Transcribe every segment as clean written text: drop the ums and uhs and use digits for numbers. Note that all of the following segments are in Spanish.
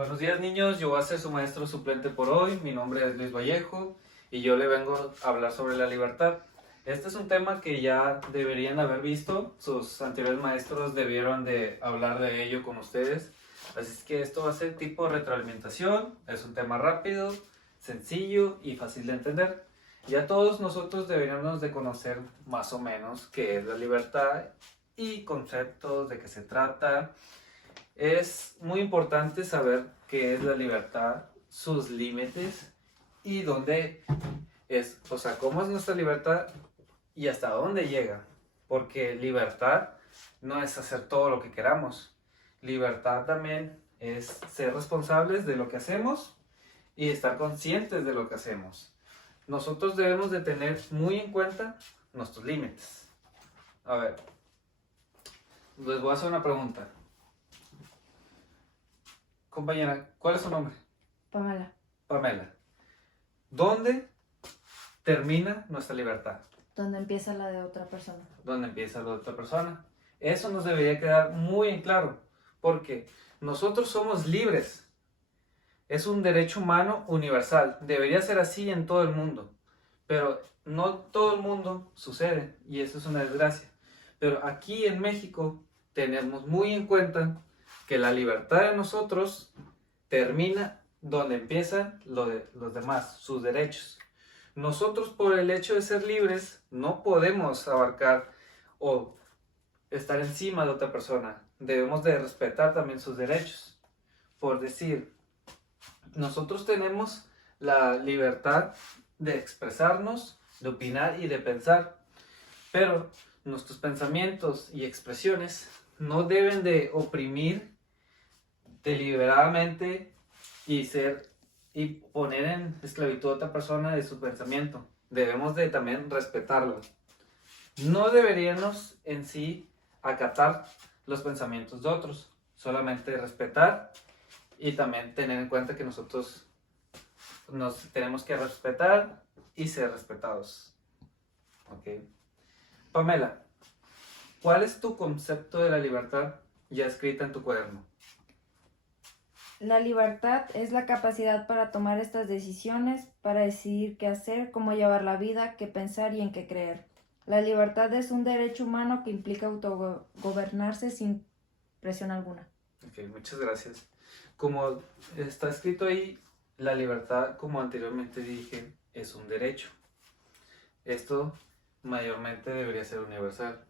Buenos días niños, yo voy a ser su maestro suplente por hoy, mi nombre es Luis Vallejo y yo le vengo a hablar sobre la libertad. Este es un tema que ya deberían haber visto, sus anteriores maestros debieron de hablar de ello con ustedes, así es que esto va a ser tipo retroalimentación, es un tema rápido, sencillo y fácil de entender. Ya todos nosotros deberíamos de conocer más o menos qué es la libertad y conceptos, de qué se trata. Es muy importante saber qué es la libertad, sus límites y dónde es, o sea, cómo es nuestra libertad y hasta dónde llega. Porque libertad no es hacer todo lo que queramos. Libertad también es ser responsables de lo que hacemos y estar conscientes de lo que hacemos. Nosotros debemos de tener muy en cuenta nuestros límites. A ver, les voy a hacer una pregunta. Compañera, ¿cuál es su nombre? Pamela, Pamela. ¿Dónde termina nuestra libertad? ¿dónde empieza la de otra persona? ¿Dónde empieza la de otra persona? Eso nos debería quedar muy en claro, porque nosotros somos libres. Es un derecho humano universal. Debería ser así en todo el mundo, pero no todo el mundo sucede y eso es una desgracia. Pero aquí en México tenemos muy en cuenta que la libertad de nosotros termina donde empiezan los demás, sus derechos. Nosotros por el hecho de ser libres no podemos abarcar o estar encima de otra persona. Debemos de respetar también sus derechos. Por decir, nosotros tenemos la libertad de expresarnos, de opinar y de pensar, pero nuestros pensamientos y expresiones no deben de oprimir deliberadamente y poner en esclavitud a otra persona de su pensamiento. Debemos de también respetarlo. No deberíamos en sí acatar los pensamientos de otros, solamente respetar y también tener en cuenta que nosotros nos tenemos que respetar y ser respetados. ¿Ok? Pamela, ¿cuál es tu concepto de la libertad ya escrita en tu cuaderno? La libertad es la capacidad para tomar estas decisiones, para decidir qué hacer, cómo llevar la vida, qué pensar y en qué creer. La libertad es un derecho humano que implica autogobernarse sin presión alguna. Ok, muchas gracias. Como está escrito ahí, la libertad, como anteriormente dije, es un derecho. Esto mayormente debería ser universal,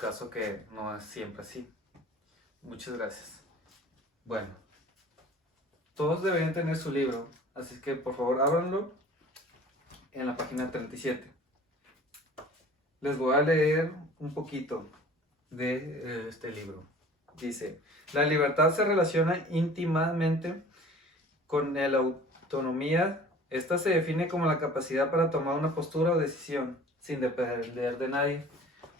caso que no es siempre así. Muchas gracias. Bueno, todos deberían tener su libro, así que por favor ábranlo en la página 37. Les voy a leer un poquito de este libro. Dice, la libertad se relaciona íntimamente con la autonomía. Esta se define como la capacidad para tomar una postura o decisión sin depender de nadie.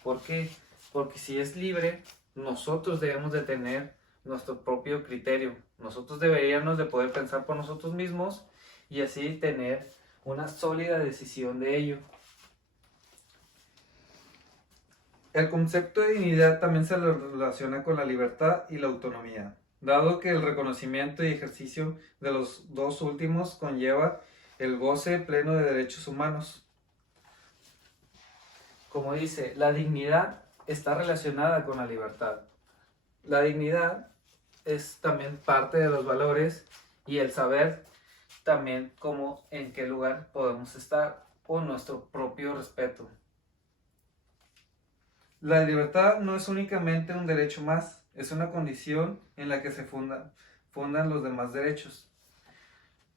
¿Por qué? Porque si es libre, nosotros debemos de tener nuestro propio criterio. Nosotros deberíamos de poder pensar por nosotros mismos y así tener una sólida decisión de ello. El concepto de dignidad también se relaciona con la libertad y la autonomía, dado que el reconocimiento y ejercicio de los dos últimos conlleva el goce pleno de derechos humanos. Como dice, la dignidad está relacionada con la libertad. La dignidad es también parte de los valores y el saber también cómo, en qué lugar podemos estar o nuestro propio respeto. La libertad no es únicamente un derecho más, es una condición en la que se fundan los demás derechos.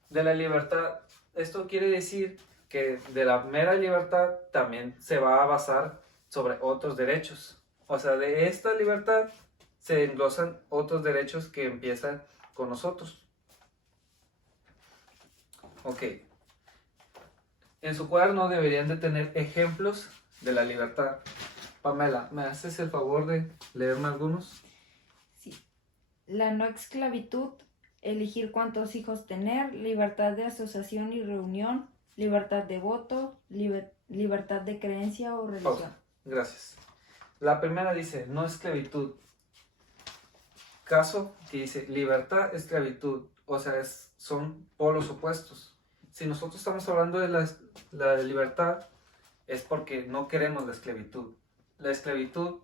De la libertad, esto quiere decir que de la mera libertad también se va a basar sobre otros derechos. O sea, de esta libertad se englosan otros derechos que empiezan con nosotros. Ok. En su cuaderno deberían de tener ejemplos de la libertad. Pamela, ¿me haces el favor de leerme algunos? Sí. La no esclavitud, elegir cuántos hijos tener, libertad de asociación y reunión, libertad de voto, libertad de creencia o religión. Pausa. Gracias. La primera dice, no esclavitud. Caso que dice, libertad, esclavitud. o sea, son polos opuestos. Si nosotros estamos hablando de la libertad, es porque no queremos la esclavitud. La esclavitud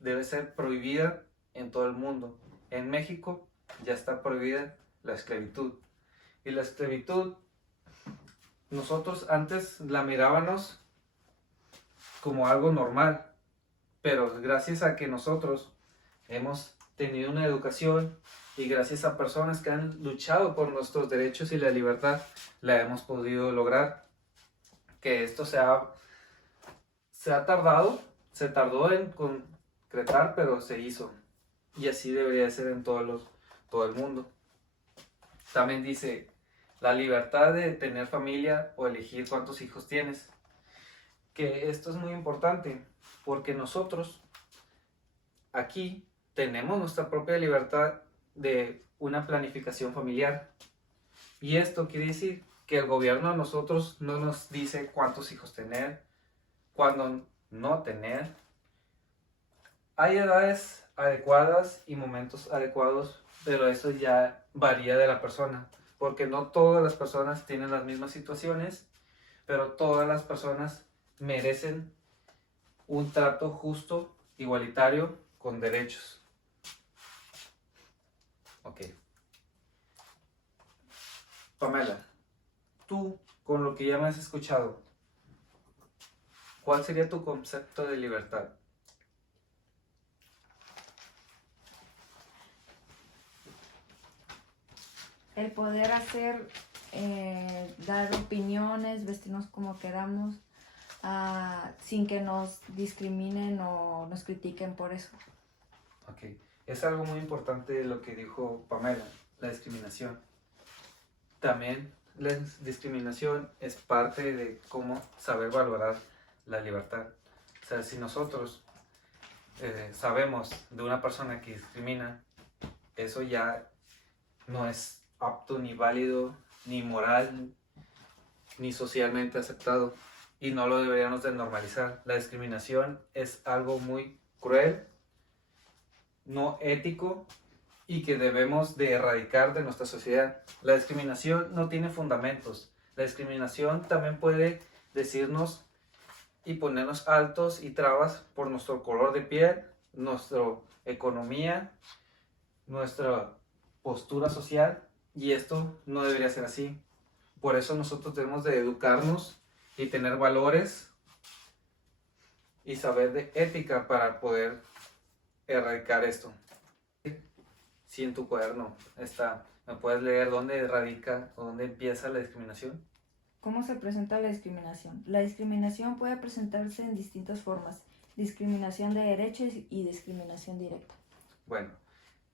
debe ser prohibida en todo el mundo. En México ya está prohibida la esclavitud. Y la esclavitud, nosotros antes la mirábamos como algo normal, pero gracias a que nosotros hemos tenido una educación y gracias a personas que han luchado por nuestros derechos y la libertad, la hemos podido lograr. Que esto se tardó en concretar, pero se hizo. Y así debería ser en todo el mundo. También dice, la libertad de tener familia o elegir cuántos hijos tienes. Que esto es muy importante, porque nosotros aquí tenemos nuestra propia libertad de una planificación familiar. Y esto quiere decir que el gobierno a nosotros no nos dice cuántos hijos tener, cuándo no tener. Hay edades adecuadas y momentos adecuados, pero eso ya varía de la persona, porque no todas las personas tienen las mismas situaciones, pero todas las personas merecen un trato justo, igualitario, con derechos. Ok. Pamela, tú, con lo que ya me has escuchado, ¿cuál sería tu concepto de libertad? El poder dar opiniones, vestirnos como queramos, sin que nos discriminen o nos critiquen por eso. Ok, es algo muy importante lo que dijo Pamela, la discriminación. También la discriminación es parte de cómo saber valorar la libertad. O sea, si nosotros sabemos de una persona que discrimina, eso ya no es apto ni válido, ni moral, ni socialmente aceptado. Y no lo deberíamos de normalizar. La discriminación es algo muy cruel, no ético y que debemos de erradicar de nuestra sociedad. La discriminación no tiene fundamentos. La discriminación también puede decirnos y ponernos altos y trabas por nuestro color de piel, nuestra economía, nuestra postura social, y esto no debería ser así. Por eso nosotros debemos de educarnos y tener valores y saber de ética para poder erradicar esto. Si en tu cuaderno está, ¿me puedes leer dónde radica o dónde empieza la discriminación? ¿Cómo se presenta la discriminación? La discriminación puede presentarse en distintas formas: discriminación de derechos y discriminación directa. Bueno,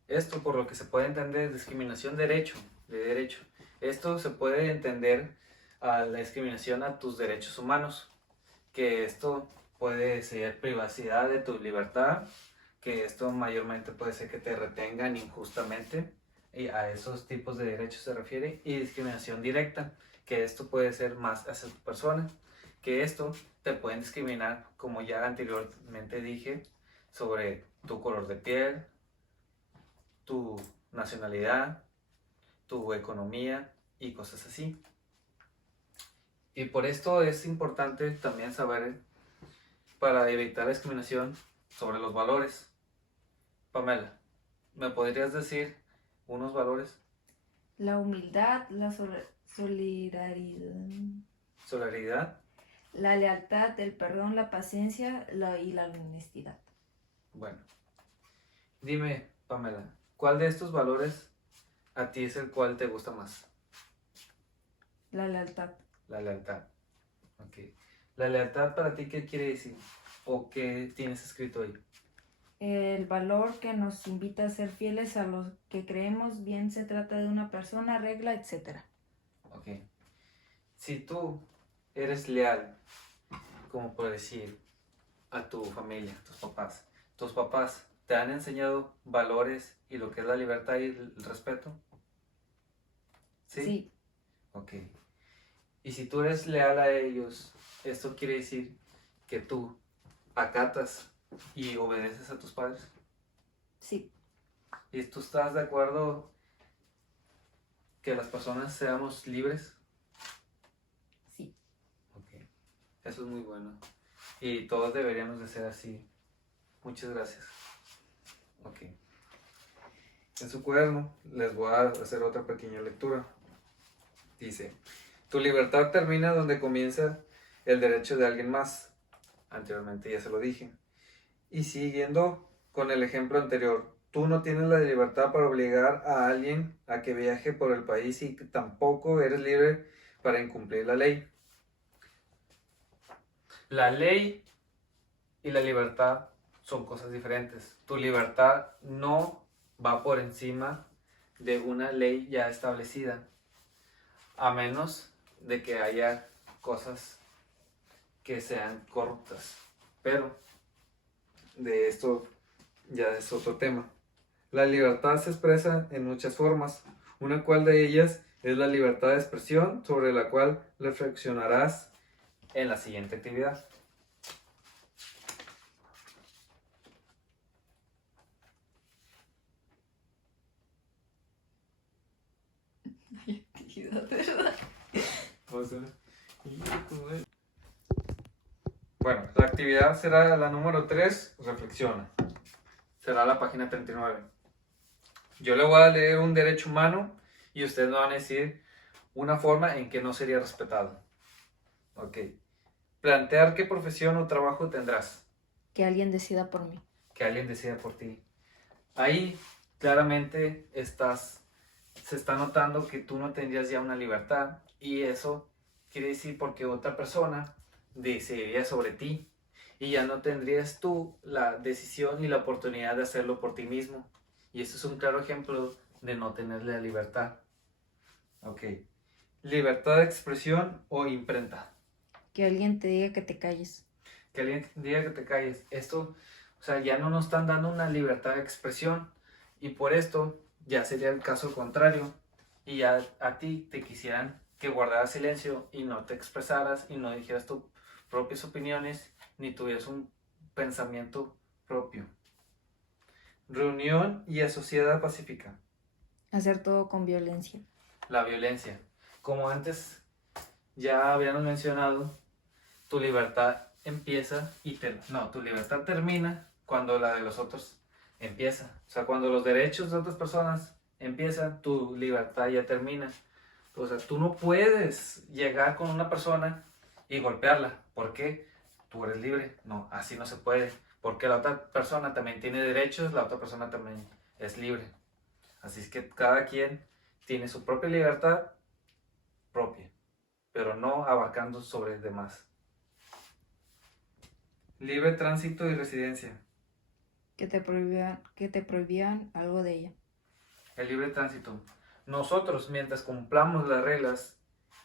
esto por lo que se puede entender es discriminación de derecho. Esto se puede entender a la discriminación a tus derechos humanos, que esto puede ser privacidad de tu libertad, que esto mayormente puede ser que te retengan injustamente, y a esos tipos de derechos se refiere, y discriminación directa, que esto puede ser más hacia tu persona, que esto te pueden discriminar, como ya anteriormente dije, sobre tu color de piel, tu nacionalidad, tu economía y cosas así. Y por esto es importante también saber, para evitar la discriminación, sobre los valores. Pamela, ¿me podrías decir unos valores? La humildad, la solidaridad, Solidaridad. la lealtad, el perdón, la paciencia y la honestidad. Bueno, dime, Pamela, ¿cuál de estos valores a ti es el cual te gusta más? La lealtad. La lealtad. Ok. ¿La lealtad para ti qué quiere decir? ¿O qué tienes escrito ahí? El valor que nos invita a ser fieles a lo que creemos, bien se trata de una persona, regla, etc. Ok. Si tú eres leal, como por decir, a tu familia, tus papás te han enseñado valores y lo que es la libertad y el respeto. ¿Sí? Sí. Ok. Y si tú eres leal a ellos, esto quiere decir que tú acatas y obedeces a tus padres. Sí. ¿Y tú estás de acuerdo que las personas seamos libres? Sí. Ok, eso es muy bueno. Y todos deberíamos de ser así. Muchas gracias. Ok. En su cuaderno les voy a hacer otra pequeña lectura. Dice, tu libertad termina donde comienza el derecho de alguien más. Anteriormente ya se lo dije. Y siguiendo con el ejemplo anterior, tú no tienes la libertad para obligar a alguien a que viaje por el país y tampoco eres libre para incumplir la ley. La ley y la libertad son cosas diferentes. Tu libertad no va por encima de una ley ya establecida, a menos de que haya cosas que sean corruptas. Pero de esto ya es otro tema. La libertad se expresa en muchas formas, una cual de ellas es la libertad de expresión, sobre la cual reflexionarás en la siguiente actividad. ¿Verdad? Bueno, la actividad será la número 3, reflexiona. Será la página 39. Yo le voy a leer un derecho humano y ustedes me van a decir una forma en que no sería respetado. Ok. Plantear qué profesión o trabajo tendrás. Que alguien decida por mí. Que alguien decida por ti. Ahí claramente se está notando que tú no tendrías ya una libertad y eso quiere decir porque otra persona decidiría sobre ti y ya no tendrías tú la decisión ni la oportunidad de hacerlo por ti mismo. Y eso es un claro ejemplo de no tener la libertad. Ok. Libertad de expresión o imprenta. Que alguien te diga que te calles. Que alguien diga que te calles. Esto, o sea, ya no nos están dando una libertad de expresión y por esto ya sería el caso contrario y ya a ti te quisieran que guardaras silencio y no te expresaras y no dijeras tus propias opiniones ni tuvieras un pensamiento propio. Reunión y asociada pacífica. Hacer todo con violencia. La violencia. Como antes ya habíamos mencionado, tu libertad empieza y tu libertad termina cuando la de los otros empieza. O sea, cuando los derechos de otras personas empiezan, tu libertad ya termina. O sea, tú no puedes llegar con una persona y golpearla. ¿Por qué? Tú eres libre. No, así no se puede. Porque la otra persona también tiene derechos, la otra persona también es libre. Así es que cada quien tiene su propia libertad propia, pero no abarcando sobre el demás. Libre tránsito y residencia. Que te prohibían algo de ella. El libre tránsito. Nosotros, mientras cumplamos las reglas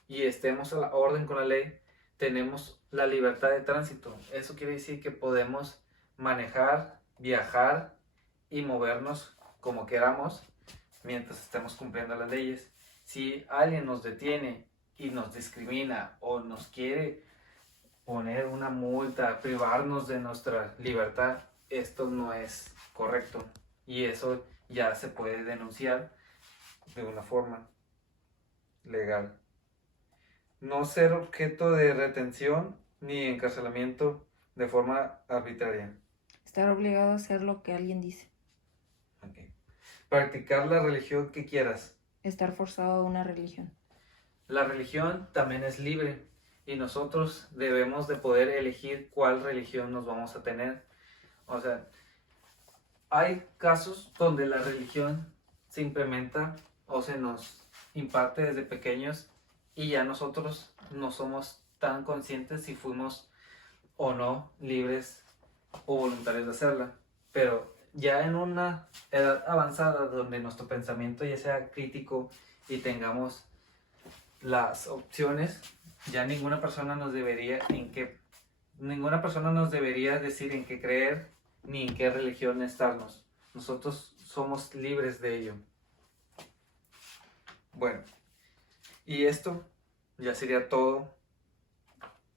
y estemos a la orden con la ley, tenemos la libertad de tránsito. Eso quiere decir que podemos manejar, viajar y movernos como queramos mientras estemos cumpliendo las leyes. Si alguien nos detiene y nos discrimina o nos quiere poner una multa, privarnos de nuestra libertad, esto no es correcto y eso ya se puede denunciar de una forma legal. No ser objeto de retención ni encarcelamiento de forma arbitraria. Estar obligado a hacer lo que alguien dice. Okay. Practicar la religión que quieras. Estar forzado a una religión. La religión también es libre y nosotros debemos de poder elegir cuál religión nos vamos a tener. O sea, hay casos donde la religión se implementa o se nos imparte desde pequeños y ya nosotros no somos tan conscientes si fuimos o no libres o voluntarios de hacerla. Pero ya en una edad avanzada donde nuestro pensamiento ya sea crítico y tengamos las opciones, ya ninguna persona nos debería decir en qué creer ni en qué religión estarnos. Nosotros somos libres de ello. Bueno, y esto ya sería todo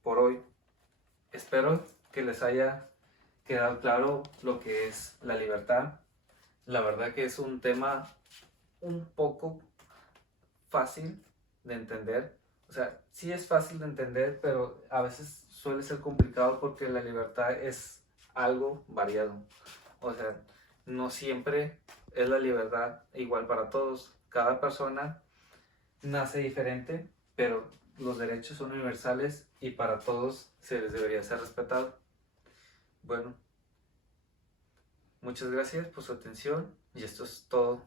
por hoy. Espero que les haya quedado claro lo que es la libertad. La verdad que es un tema un poco fácil de entender. O sea, sí es fácil de entender, pero a veces suele ser complicado porque la libertad es algo variado. O sea, no siempre es la libertad igual para todos. Cada persona nace diferente, pero los derechos son universales y para todos se les debería ser respetado. Bueno, muchas gracias por su atención y esto es todo